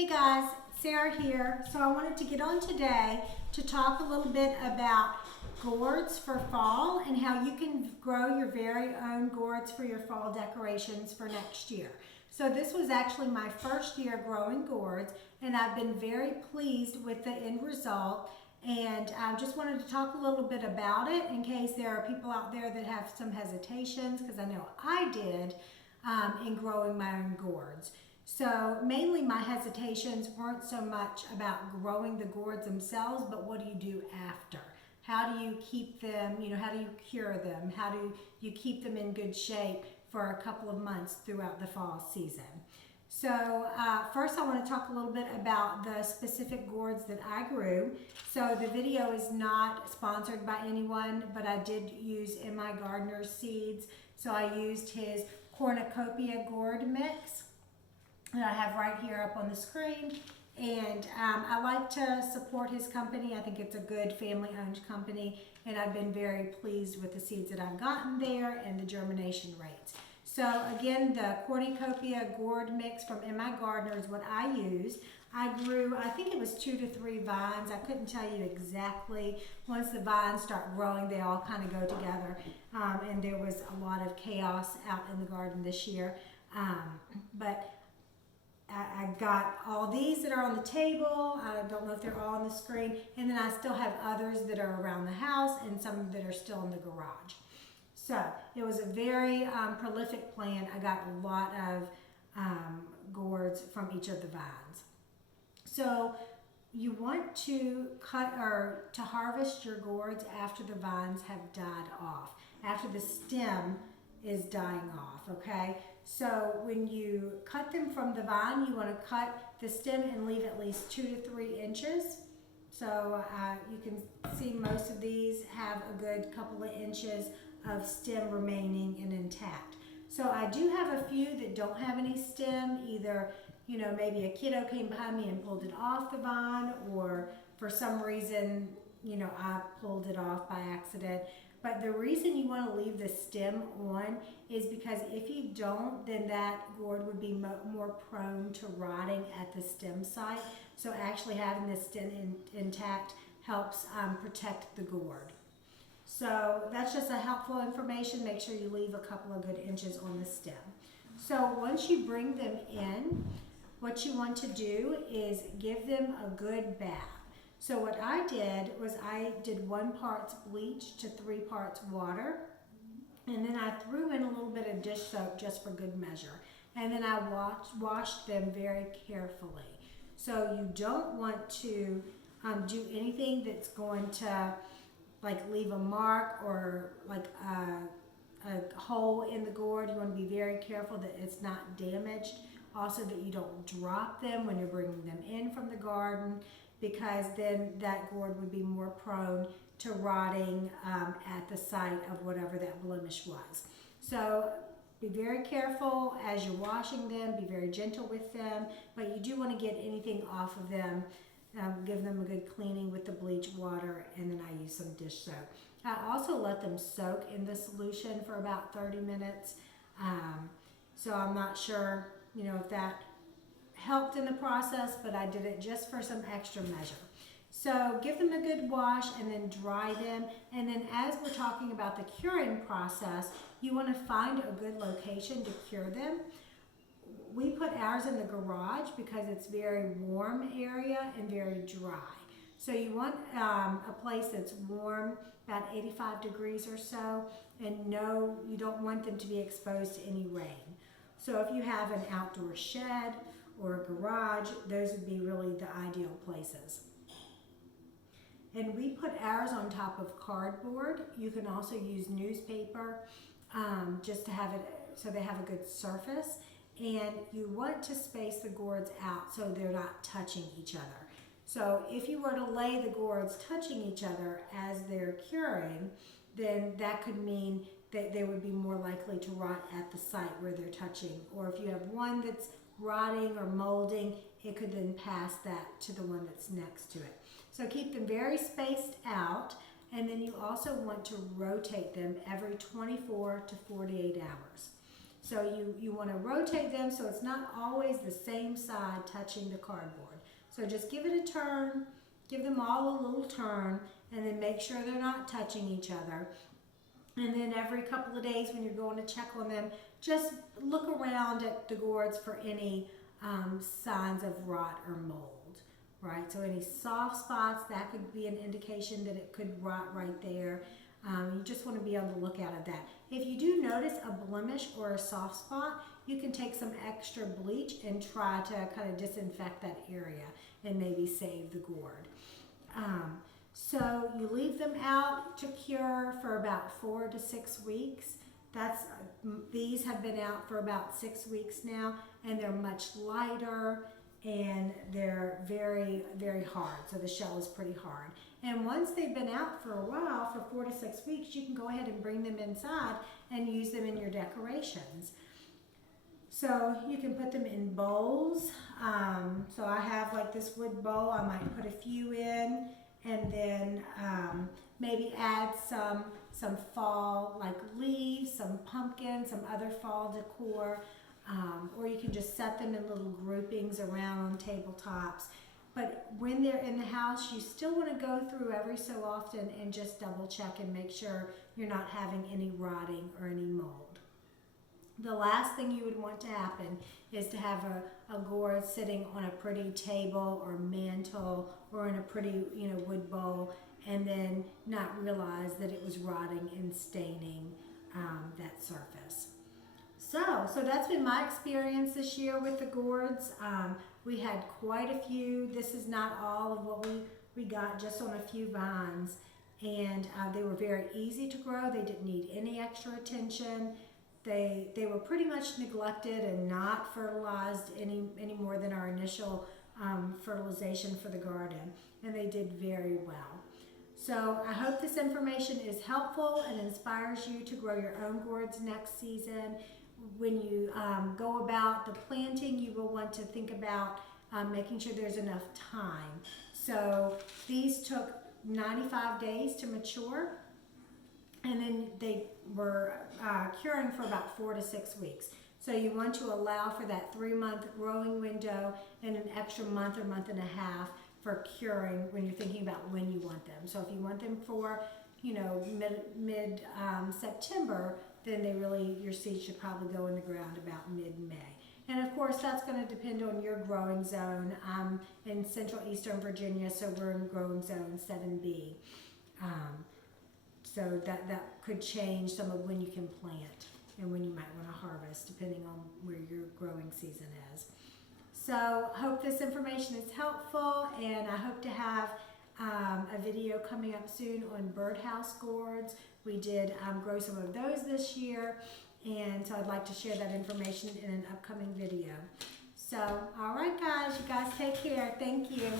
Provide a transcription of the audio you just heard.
Hey guys, Sarah here. So I wanted to get on today to talk a little bit about gourds for fall and how you can grow your very own gourds for your fall decorations for next year. So this was actually my first year growing gourds and I've been very pleased with the end result, and I just wanted to talk a little bit about it in case there are people out there that have some hesitations, because I know I did in growing my own gourds. So mainly my hesitations weren't so much about growing the gourds themselves, but what do you do after? How do you keep them, how do you cure them? How do you keep them in good shape for a couple of months throughout the fall season? So first I want to talk a little bit about the specific gourds that I grew. So the video is not sponsored by anyone, but I did use My Gardener's seeds. So I used his cornucopia gourd mix that I have right here up on the screen, and I like to support his company. I think it's a good family-owned company, and I've been very pleased with the seeds that I've gotten there and the germination rates. So again, the cornucopia gourd mix from My Gardener is what I used. I grew, I think it was 2 to 3 vines. I couldn't tell you exactly. Once the vines start growing, they all kind of go together, and there was a lot of chaos out in the garden this year, but I got all these that are on the table. I don't know if they're all on the screen. And then I still have others that are around the house and some that are still in the garage. So it was a very prolific plant. I got a lot of gourds from each of the vines. So you want to cut or to harvest your gourds after the vines have died off, after the stem is dying off, okay? So when you cut them from the vine, you want to cut the stem and leave at least 2 to 3 inches. So you can see most of these have a good couple of inches of stem remaining and intact. So I do have a few that don't have any stem, either maybe a kiddo came behind me and pulled it off the vine, or for some reason I pulled it off by accident. But the reason you want to leave the stem on is because if you don't, then that gourd would be more prone to rotting at the stem site. So actually having the stem intact helps protect the gourd. So that's just a helpful information. Make sure you leave a couple of good inches on the stem. So once you bring them in, what you want to do is give them a good bath. So what I did was I did 1 part bleach to 3 parts water, and then I threw in a little bit of dish soap just for good measure. And then I washed them very carefully. So you don't want to do anything that's going to leave a mark or a hole in the gourd. You want to be very careful that it's not damaged. Also that you don't drop them when you're bringing them in from the garden, because then that gourd would be more prone to rotting at the site of whatever that blemish was. So be very careful as you're washing them, be very gentle with them, but you do want to get anything off of them. Give them a good cleaning with the bleach water, and then I use some dish soap. I also let them soak in the solution for about 30 minutes. So I'm not sure, if that helped in the process, but I did it just for some extra measure. So give them a good wash and then dry them. And then as we're talking about the curing process, you want to find a good location to cure them. We put ours in the garage because it's very warm area and very dry. So you want a place that's warm, about 85 degrees or so, and no, you don't want them to be exposed to any rain. So if you have an outdoor shed or a garage, those would be really the ideal places. And we put ours on top of cardboard. You can also use newspaper just to have it so they have a good surface. And you want to space the gourds out so they're not touching each other. So if you were to lay the gourds touching each other as they're curing, then that could mean that they would be more likely to rot at the site where they're touching. Or if you have one that's rotting or molding, it could then pass that to the one that's next to it. So keep them very spaced out, and then you also want to rotate them every 24 to 48 hours. So you want to rotate them so it's not always the same side touching the cardboard. So just give it a turn, give them all a little turn, and then make sure they're not touching each other. And then every couple of days when you're going to check on them, just look around at the gourds for any signs of rot or mold, right? So any soft spots, that could be an indication that it could rot right there. You just want to be on the lookout of that. If you do notice a blemish or a soft spot, you can take some extra bleach and try to kind of disinfect that area and maybe save the gourd. So you leave them out to cure for about 4 to 6 weeks. These have been out for about 6 weeks now, and they're much lighter and they're very, very hard. So the shell is pretty hard. And once they've been out for a while, for 4 to 6 weeks, you can go ahead and bring them inside and use them in your decorations. So you can put them in bowls. So I have like this wood bowl. I might put a few in, and then maybe add some fall like leaves, some pumpkins, some other fall decor, or you can just set them in little groupings around on tabletops. But when they're in the house, you still want to go through every so often and just double check and make sure you're not having any rotting or any mold. The last thing you would want to happen is to have a gourd sitting on a pretty table or mantle or in a pretty wood bowl, and then not realize that it was rotting and staining that surface. So that's been my experience this year with the gourds. We had quite a few. This is not all of what we got, just on a few vines, and they were very easy to grow. They didn't need any extra attention. They were pretty much neglected and not fertilized any more than our initial fertilization for the garden, and they did very well. So I hope this information is helpful and inspires you to grow your own gourds next season. When you go about the planting, you will want to think about making sure there's enough time. So these took 95 days to mature, and then they were curing for about 4 to 6 weeks. So you want to allow for that 3-month growing window and an extra month or month and a half for curing when you're thinking about when you want them. So if you want them for mid September, then your seeds should probably go in the ground about mid-May. And of course, that's going to depend on your growing zone. I'm in central eastern Virginia, so we're in growing zone 7B. So that could change some of when you can plant and when you might want to harvest, depending on where your growing season is. So hope this information is helpful, and I hope to have a video coming up soon on birdhouse gourds. We did grow some of those this year, and so I'd like to share that information in an upcoming video. So, all right guys, you guys take care. Thank you.